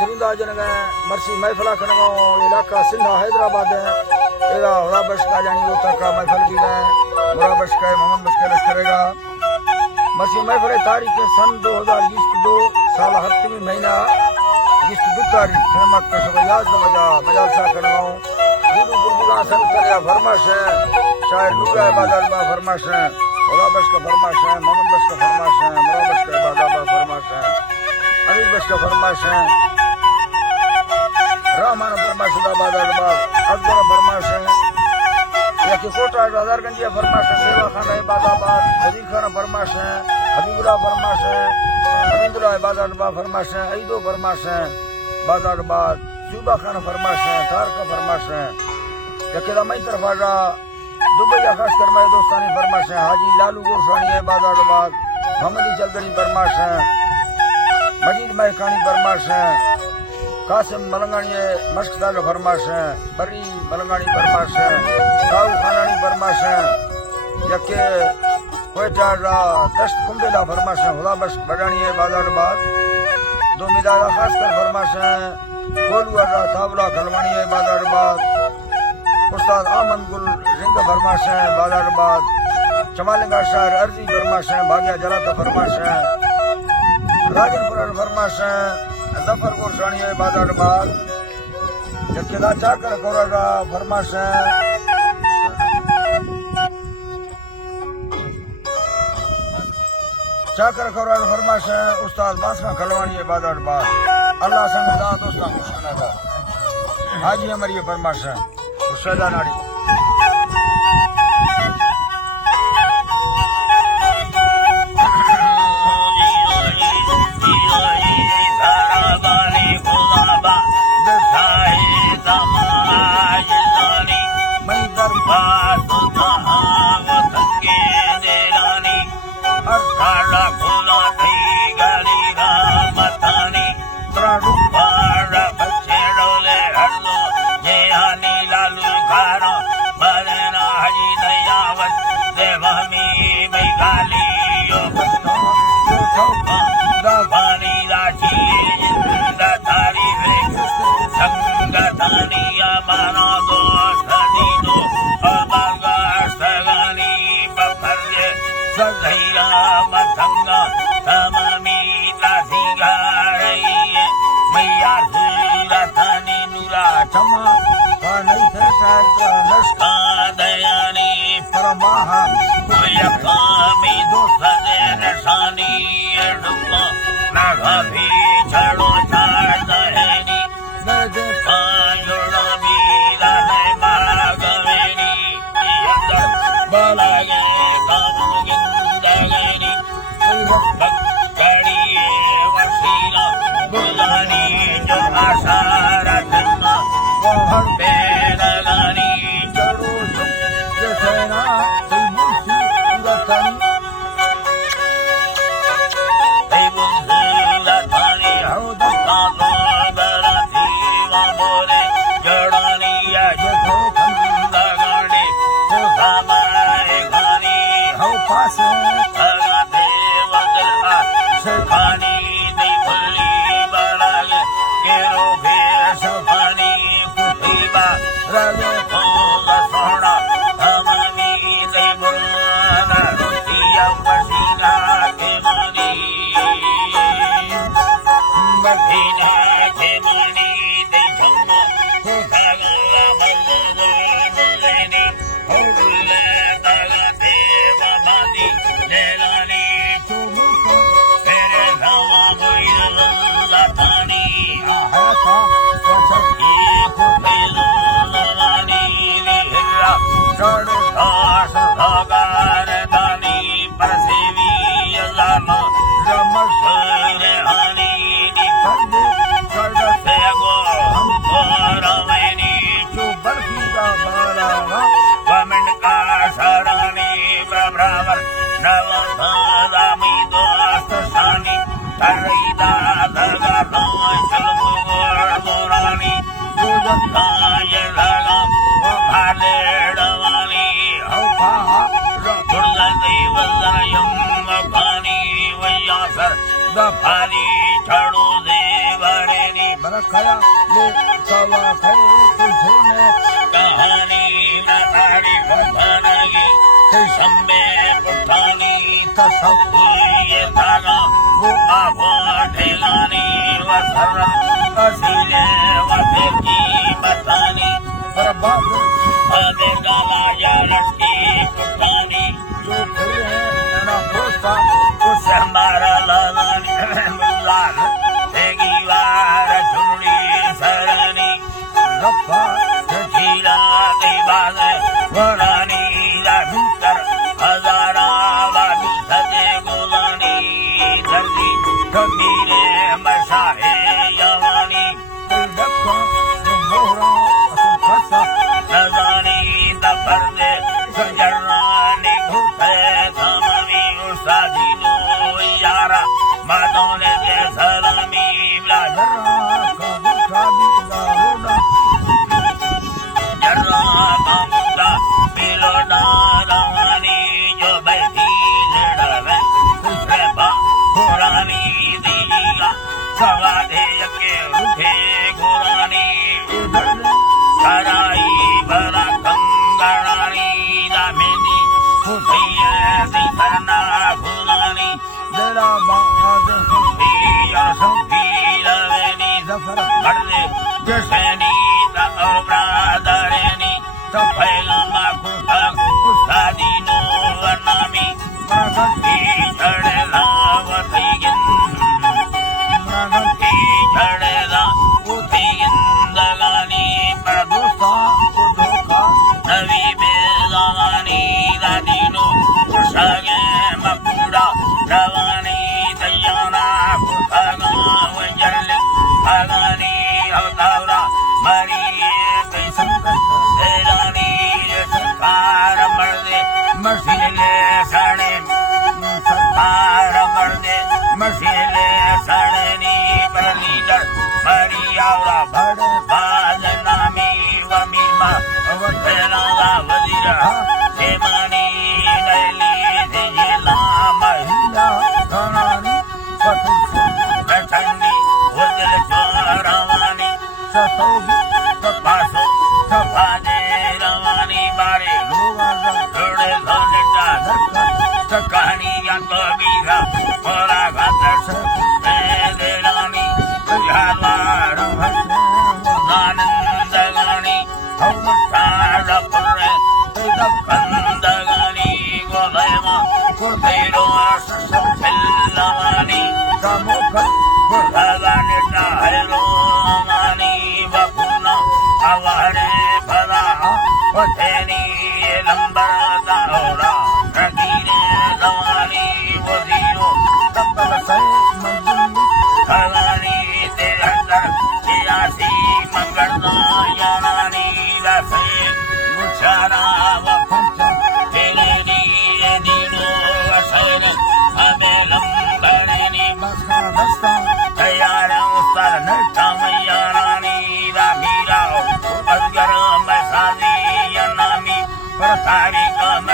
सरिंदा जन गए मरसी महफिला खनगो इलाका सिंधा हैदराबाद है एदा होदा बश का जानी वो तक का महफिल भी है मुरा बश का मोहम्मद बश करेगा मरसी महफिल तारीख सन 2022 साल 7वें महीना 22 तारीख खिदमत का शबयाज बजा मजाल सा खनगो हिंदू गुरबुला सन करे फरमाश है शायद लुगा बाजार में फरमाश है होदा बश का फरमाश है मोहम्मद बश का फरमाश है मुरा बश का बाजार में फरमाश है अनिल बश का फरमाश है रहमान फरमाश बाजार अकबर फरमाश है या कि कोटा हजारगंज फरमाश है सेवा खाना इबादाबाद वजीर खाना फरमाश है हबीबुल्लाह फरमाश है हबीबुल्लाह इबादाबाद फरमाश है ईदो फरमाश है बाजारबाद सूबा खाना फरमाश है तारका फरमाश है या कि मई तरफ आजा दुबई खास कर मेरे दोस्तानी फरमाश है हाजी लालू गोस्वानी है बाजारबाद मोहम्मदी चलगनी फरमाश है मजीद महकानी फरमाश है कासिम मलंगानी मश्क फरमाश है बरी मलंगानी फरमाश है साहू खानानी फरमाश है यके कोयटा दस्त कुंबेला फरमाश है खुदा बश बड़ानी है बाजारबाद दो मिदादा खास कर फरमाश है कोलुआ थावला खलवानी है बाजारबाद उस्ताद आमन गुल रिंग फरमाश है बाजारबाद चमालिंगा शहर अर्जी फरमाश है भाग्या जलाता फरमाश है राजनपुर फरमाश है जफर गोस्वानी है बाजारबाद जकेदा चाकर कोरागा फरमाश है चाकर कोरागा फरमाश है उस्ताद मासमा खलवानी है बाजारबाद अल्लाह संग दा दोस्ता खुशना का हाजी हमारी फरमाश है उस्ताद नाड़ी the party turtles, they were any बरखया ले सवा खैर तुझे में कहानी नारी बंधनगी संबे पुठानी कसम ये धागा वो आवा ढेलानी वसर असीले वधे की बतानी पर बाबू अबे गाला या लटकी पुठानी जो खैर है ना दोस्ता उसे हमारा लालानी मुल्लान तेगी वार झुड़ी सरनी रब्बा झीला की बाजे वरानी ला भीतर हजारा वाली सजे गोलानी धरती कबीरे मशाहे यवानी दक्का मोहरा असुल खसा नजानी दफरदे सजरानी भूते सामनी उसादीनो यारा मादोने के सलामी ब्लाजर जरा का बुठा भी लारोना जर्रा बामुदा बिलोडा रवानी जो बैठी लड़वे दूसरे बा घोरानी दिया सवा दे के उठे घोरानी कराई भरा कंगरानी दामेनी खुफिया सी करना घोरानी जरा बाज खुफिया सुफी लवेनी जफर मर्दे जसनी ता ब्रादरनी तफैलमा खुशक उस्तादीनो वनामी मगती चढ़ेला वथीगिन मगती चढ़ेला उथीगिन दगानी पर दोस्ता को धोखा नवी बेजानी दादीनो उषागे मकुड़ा रवानी तैयारा खुशगा वजरले अगानी अवतारा मरिए कई संकट तेरानी सरकार मर्दे मसीले सड़े सरकार मर्दे मसीले सड़नी पर लीडर मरियावरा बड़े बाज नामी वमीमा वतेला वजीरा सेमानी नैली दिजिला महिला धनानी पटुल कठंडी वजल चोरवानी सतोगी पासो सफाजे रवानी बारे लोगा थोड़े धोनेटा दक्का कहानी या तो बीघा मोरा घात देरानी तुझावार आनंद गानी हम सारा पुरे कंद गानी गोलेमा कुतेरो सल्लानी कामोखा भगवान हेलो मानी बकुना अवारे फला वथेनी लंबर दाओरा नगीरे रवानी वजीरो तब्बल सै मंजुली भगवानी तेहतर सियासी मंगलदा यारानी रसे मुछारा पंचा तेरेनी दीनो वसैने हमें लंबरनी मस्का दस्ता तैयार उस्ताद नरतम यारानी मीरा अजगर मसादी नामी प्रतारी कम